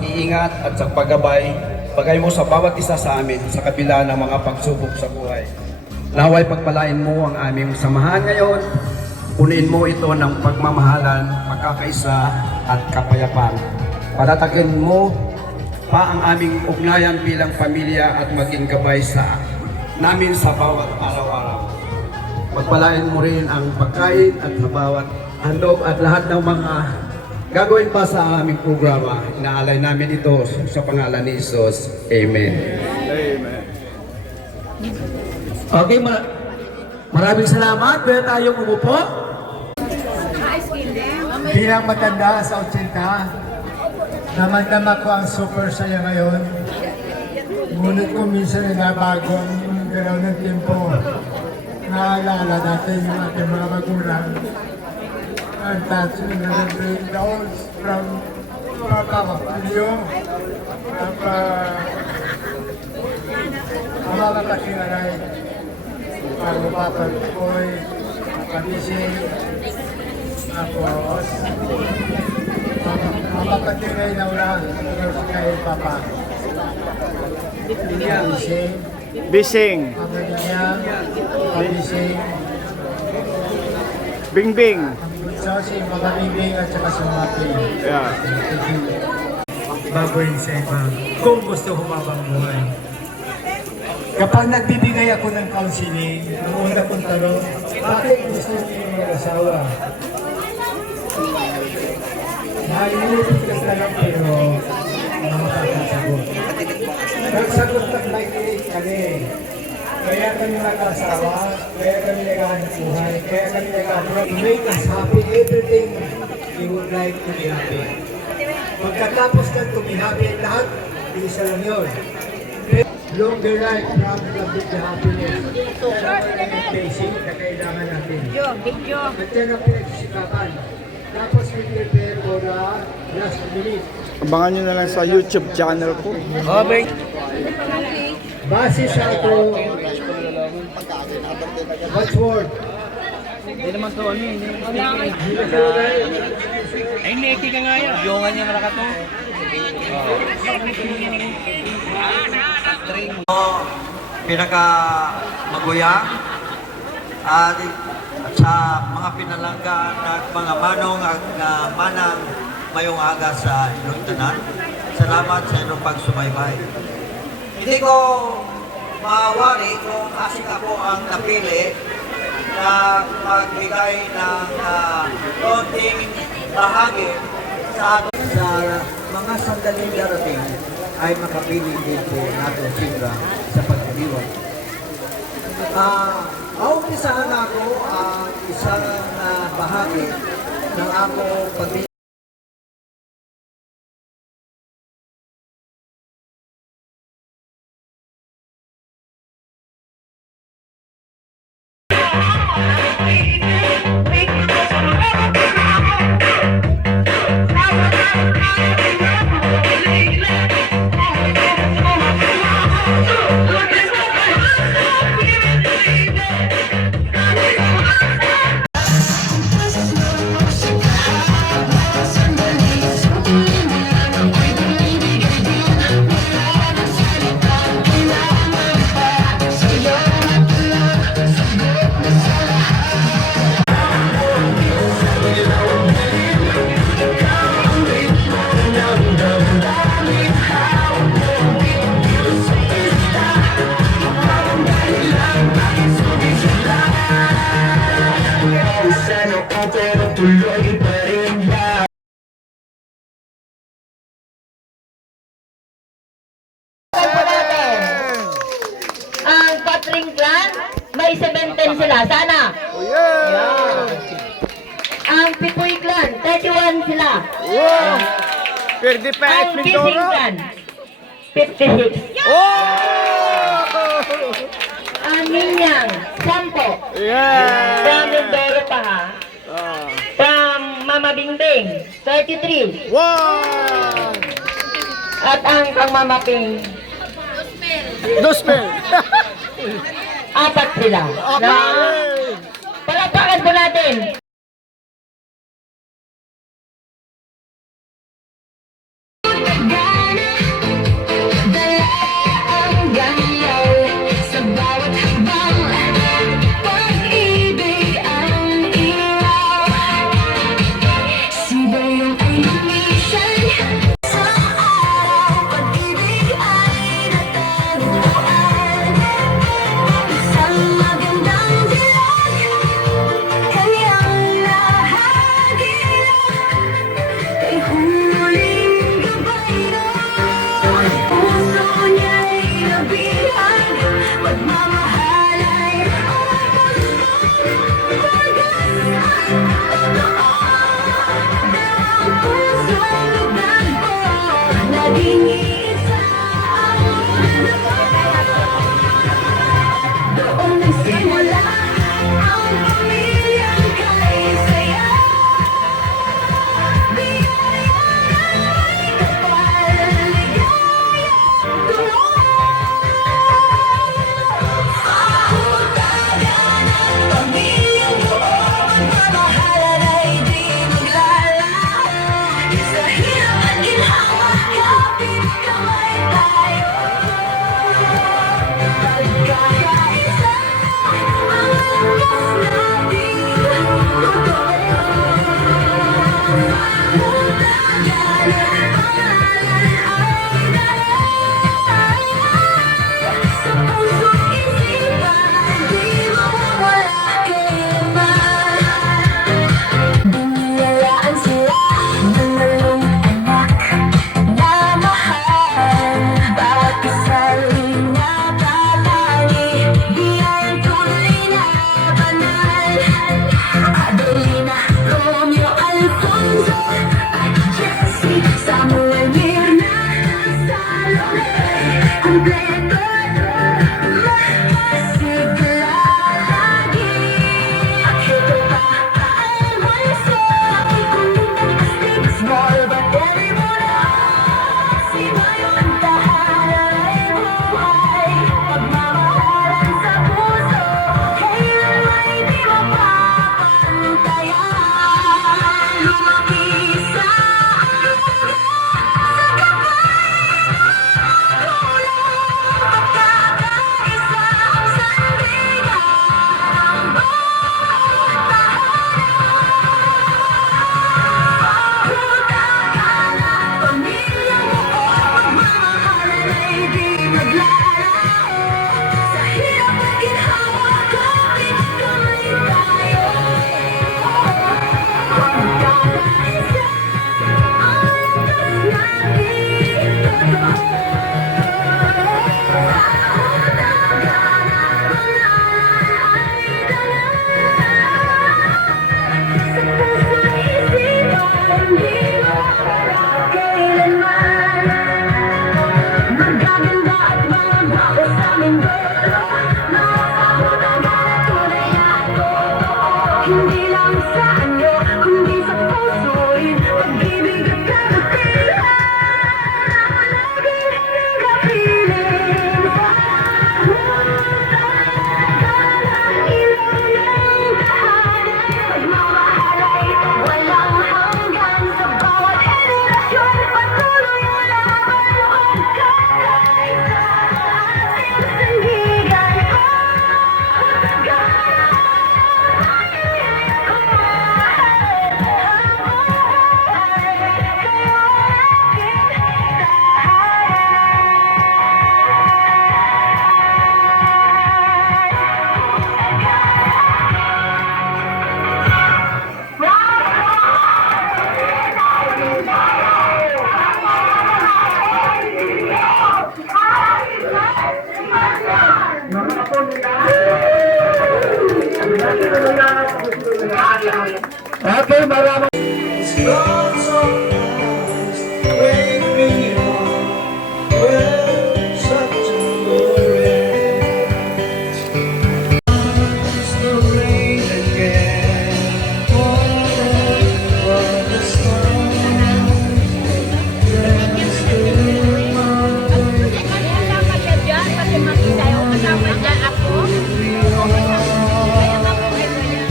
pag-iingat at sa paggabay, bagay mo sa bawat isa sa amin sa kabila ng mga pagsubok sa buhay. Naway pagpalain mo ang aming samahan ngayon, punuin mo ito ng pagmamahalan, pagkakaisa at kapayapaan. Patatagin mo pa ang aming ugnayan bilang pamilya at maging gabay sa namin sa bawat araw-araw. Pagpalain mo rin ang pagkain at sa bawat handog at lahat ng mga gagawin pa sa aming programa. Inaalay namin ito sa pangalan ni Jesus. Amen. Amen. Okay, maraming salamat. Pwede tayong umupo. Bilang matanda sa 80, naman-dama ko ang super saya ngayon. Ngunit ko minsan nabago ang galaw ng tempo. Naalala natin yung ating mga magulang. And that's when the breakdowns from Papa Pilio, mga kasinanay, ang Papa Boy, Kapising, tapos, mapapatiray na ulang kay Papa. Kapising, Bising. Pagalinyang, Kapising, Bingbing. so si Magabibing at saka si Mati. Yeah. Bago rin sa iba, kung gusto humabang buhay. Kapag nagbibigay ako ng counseling, ang una kong tanong, bakit gusto niyo mag-asawa? Nalilipit ka talagang pero makakasagot. Nagsagot na nakikinig kami. Kaya kami mag-asawa, kaya kami naghahanap buhay, kaya kami nag-asawa. To make us happy, everything we would like to be happy. Pagkatapos ng to be happy, lahat, isa lang yun. Longer life, proud of the happiness. Yung basic na kailangan natin. At yan ang pinagsisikapan. Tapos we prepare for the last minute. Abangan nyo na lang sa YouTube channel ko. Okay. Base sa ito, what's word? Hindi naman to ano yun. Ay, neki ka nga yan. Yungan niya maraka to. Pinaka maguyang at sa mga pinalangga na mga manong at manang mayong aga sa inyong tanan. Salamat sa inyong pagsubaybay. Hindi ko maawari kung asin ako ang napili na magbigay ng konting bahagi sa mga sandaling darating ay makapili din po natin sila sa pagdiriwang. Maumpisahan ako ang isang bahagi ng ako pagdiriwang. Ang Patring Clan, may 17 sila. Sana. Yeah! Ang Pipoy Clan, 31 sila. Wow! Pwede pa Ang Kissing Mindoro? Clan, 56. Oh! Ang Minyang, 10. Yeah! From Mindoro pa ha. Ah. From Mama Bingbing, 33. Wow! At ang kang Mama Ping, Dospel! 4 sila. Na, palapakan po natin. God. Naging isa doon nagsimula ang pamilyang kay saya. Biyaya ay kapal, ligaya Pahutagan ang pamilyang buo, magmamahalan ay di maglalaho. Sa hirap at ginhawa, kapit kamay tayo. Pagkakaisa, ang lakas natin totoo. Pahutagan ang pangalan ay dalay. Sa puso't isipan, di mawawala kailanman. Biniyalaan sila ng walong anak na mahal. Bawat isa'y natatali, biyayang tunay na banal. Adelina, Romeo, Alfonso at Jessie, Samuel, Mirna, Salome, kumpleto, masigla lagi. At ito pa ang bunso, astig, small but very mono. Si Mayon, tahanan ay buhay, pagmamahalan sa puso, kailanman di mapapantayan. Lumaki sa pagkakaisa, sandigan, pahutagan ang pamilyang buo, magmamahalan ay di maglalaho. Sa hirap at ginhawa, kapit kamay tayo. Pagkakaisa, ang lakas natin totoo. Pahutagan ang pangalan ay dalay. Sa puso't isipan, di mawawala kailanman. Magaganda at mga bago sa aming dulo, mga pahutagan at tunay na totoo. Hindi lang sa anyo, kundi sa puso'y pag-ibig at kabutihan. Ako laging kapiling pahutagan ang ilaw ng tahanan. Pagmamahal ay walang hanggan, sa bawat henerasyon patuloy ang laban. Pagkakaisa ang ating sandigan, pahutagan Okay, maraming Kasama siya dyan, kasi makita yung kasama niya ako. Kaya mabuhay mo yan.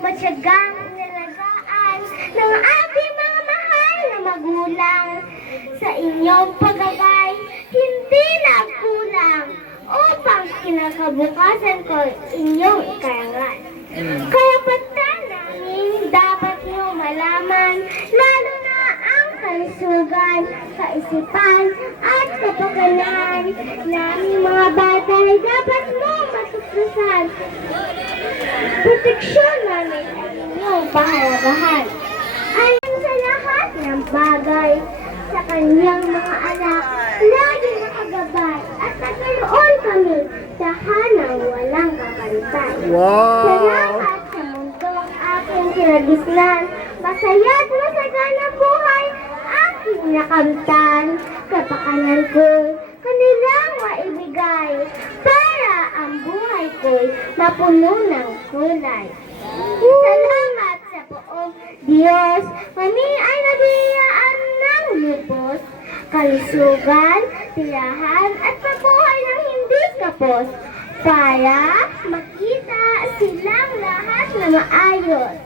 Matyagang inalagaan ng ating mga mahal na magulang. Sa inyong paggabay, hindi nagkulang upang kinakabukasan ko inyong ikarangan. Karapatan namin dapat niyo malaman, lalo na ang kalusugan, kaisipan at kapakanan namin mga bata ay dapat mo matuklasan. Proteksyon namin ay inyong pahalagahan. Ayon sa lahat ng bagay, sa kanyang mga anak, lagi nakagabay at nagkaroon kami tahanang walang kapantay. Salamat sa mundong aking kinagisnan, masaya at masagana buhay aking nakamtan, kapakanan ko'y kanilang maibigay, para ang buhay ko'y mapuno ng kulay. Salamat sa poong Diyos, kami ay nabiyaan ng lubos, kalusugan, tirahan at pabuhay ng hindi kapos, para makita silang lahat na maayos.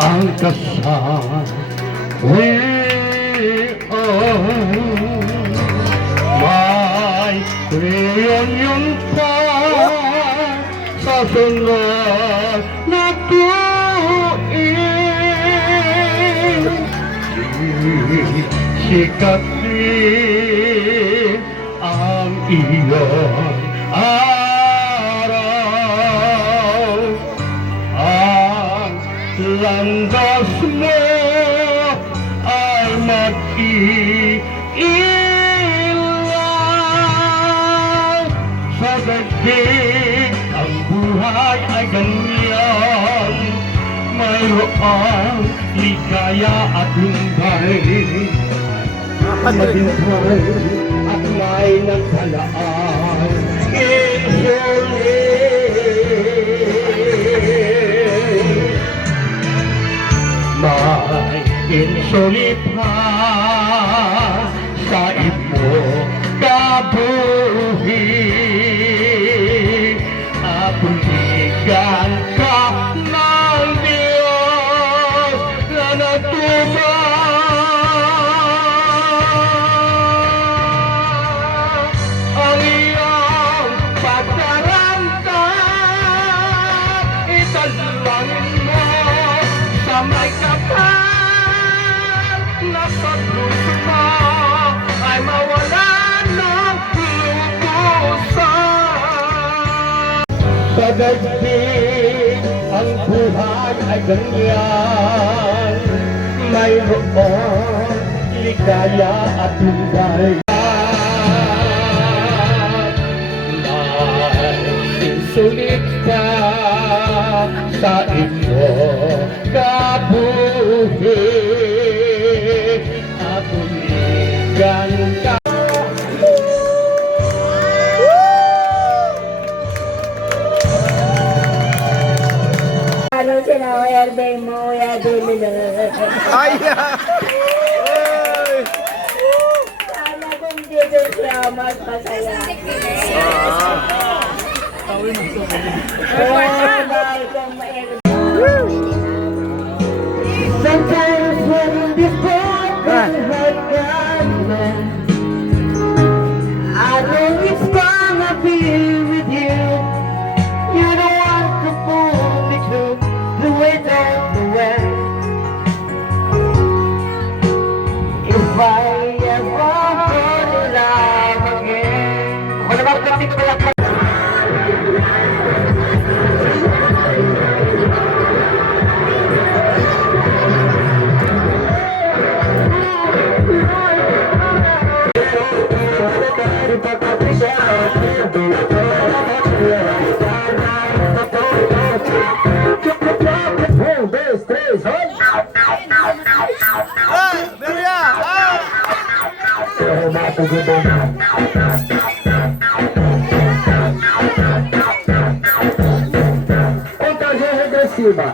ang kasawian may reunion pa sa sunod na tuig. Sikat din ang iyong araw. landas mo ay mag-iilang. Sa daigdig ang buhay ay ganyan, mayroong ligaya at lumbay, maghintay at may nagtalaan. May insulit pa sa imo kabuhi at tuligan ka ng Diyos na nagtubag. Ang iyong pagkaramdam italangin mo sa may kapal na sa puso mo ay mawala ng lubusan. Sa daigdig ang buhay ay ganyan, mayroong ligaya at lumbay. Sulit ka sa iyo kabuhi at tuligan ka. Ano sila, Erbe mo, Erbe mo. Ay! Sana kung dito siya magpasaya. Sometimes when this boy can hurt God, I know it's gonna be with you. You don't want to pull me to the weight of the west. If I ever fall in love again, wala ba kasi pala pa? Contagem regressiva.